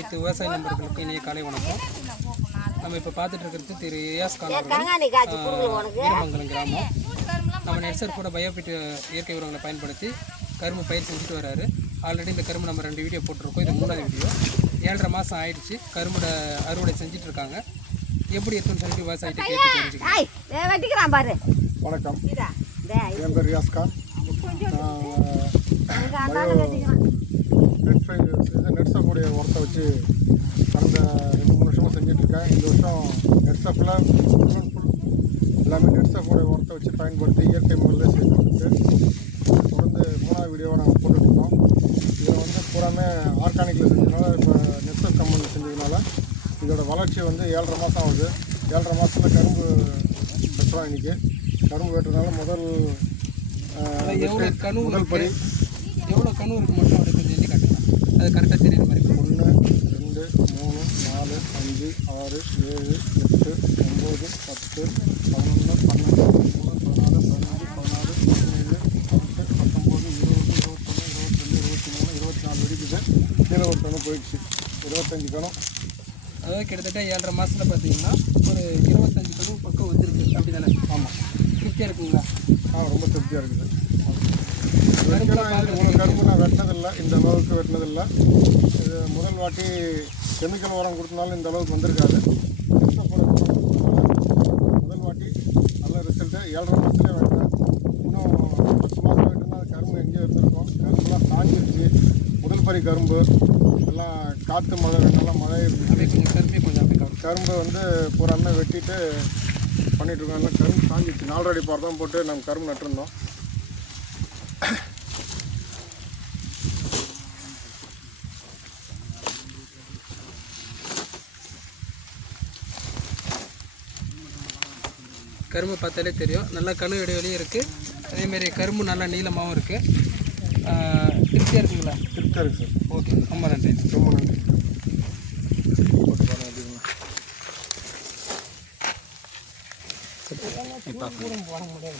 அனைத்து விவசாய நண்பர்களுக்கும் இனிய காலை வணக்கம். நம்ம இப்போ பார்த்துட்டு இருக்கிறது திரு ஏஎஸ் கான் வீரமங்கலம் கிராமம். நம்ம நெட்சர் கூட பயோபிட் இயற்கை உரங்களை பயன்படுத்தி கரும்பு பயிர் செஞ்சுட்டு வராரு. ஆல்ரெடி இந்த கரும்பு நம்ம 2 வீடியோ போட்டிருக்கோம். இது 3வது வீடியோ. 7.5 மாதம் ஆயிடுச்சு. கரும்போட அறுவடை செஞ்சுட்டு இருக்காங்க. எப்படி இருக்குன்னு சொல்லிட்டு விவசாயிட்ட கேட்டு தெரிஞ்சுக்கலாம். வணக்கம், என் பேர் ரியாஸ் கான். நெட்ஸக்கூடிய உரத்தை வச்சு கடந்த 2-3 வருஷமாக செஞ்சிட்ருக்கேன். இந்த வருஷம் நெட்ஸப்பில் ஃபுல் அண்ட் ஃபுல் எல்லாமே நெட்ஸக்கூடிய உரத்தை வச்சு பயன்படுத்தி இயற்கை முறையில் செய்து தொடர்ந்து 3வது வீடியோவை நாங்கள் போட்டுட்ருக்கோம். இதில் வந்து பூராமே ஆர்கானிக்கில் செஞ்சதுனால, இப்போ நெட்ஸப் கம்பெனியில் செஞ்சதுனால இதோட வளர்ச்சி வந்து 7.5 மாதம் ஆகுது. 7.5 மாதத்தில் கரும்பு வெட்டுறோம். இன்றைக்கி கரும்பு வெட்டுறதுனால முதல் படி எவ்வளோ கணு இருக்கு மட்டும் அப்படி கொஞ்சம் எண்ணி காட்டுங்க. அது கரெக்டாக தெரியுற மாதிரி. 1 2 3 4 5 6 7 8 9 10 11 12 13 14 15 16 17 18 19 20 21 22 23 24 வெடிக்குது. கீழே ஒரு கணு போயிடுச்சு. 25 கணு. அதாவது கிட்டத்தட்ட 7.5 மாதத்தில் பார்த்தீங்கன்னா ஒரு 25 கணு பக்கம் வந்துருக்கு. அப்படி தானே? ஆமாம். திருப்தியாக இருக்குங்களா? ரொம்ப திருப்தியாக இருக்குது. இவ்வளோ கரும்பு நான் வெட்டினதில்லை, இந்த அளவுக்கு வெட்டினதில்லை. இது முதல் வாட்டி கெமிக்கல் உரம் கொடுத்தனாலும் இந்த அளவுக்கு வந்திருக்காது. முதல் வாட்டி நல்ல ரிசல்ட்டு. 7.5 மாதத்துலேயே வெட்டினேன். இன்னும் 10 மாதம் வெட்டினா அது கரும்பு எங்கேயோ இருந்திருக்கும். கரும்புலாம் தாங்கிடுச்சு. முதல் பறி கரும்பு எல்லாம் காற்று மழை நல்லா மழை கரும்பு வந்து பூராமே வெட்டிட்டு பண்ணிகிட்ருக்கோம். எல்லாம் கரும்பு தாங்கிடுச்சு. 4 அடி பார் தான் போட்டு நம்ம கரும்பு நட்டுருந்தோம். கரும்பு பார்த்தாலே தெரியும். நல்லா கணு இடைவெளியும் இருக்குது. அதேமாரி கரும்பு நல்லா நீளமாகவும் இருக்குது. திருப்தியாக இருக்குங்களா? திருப்தியாக இருக்குது சார். ஓகே, ரொம்ப நன்றி. ரொம்ப நன்றி. போட முடியாது.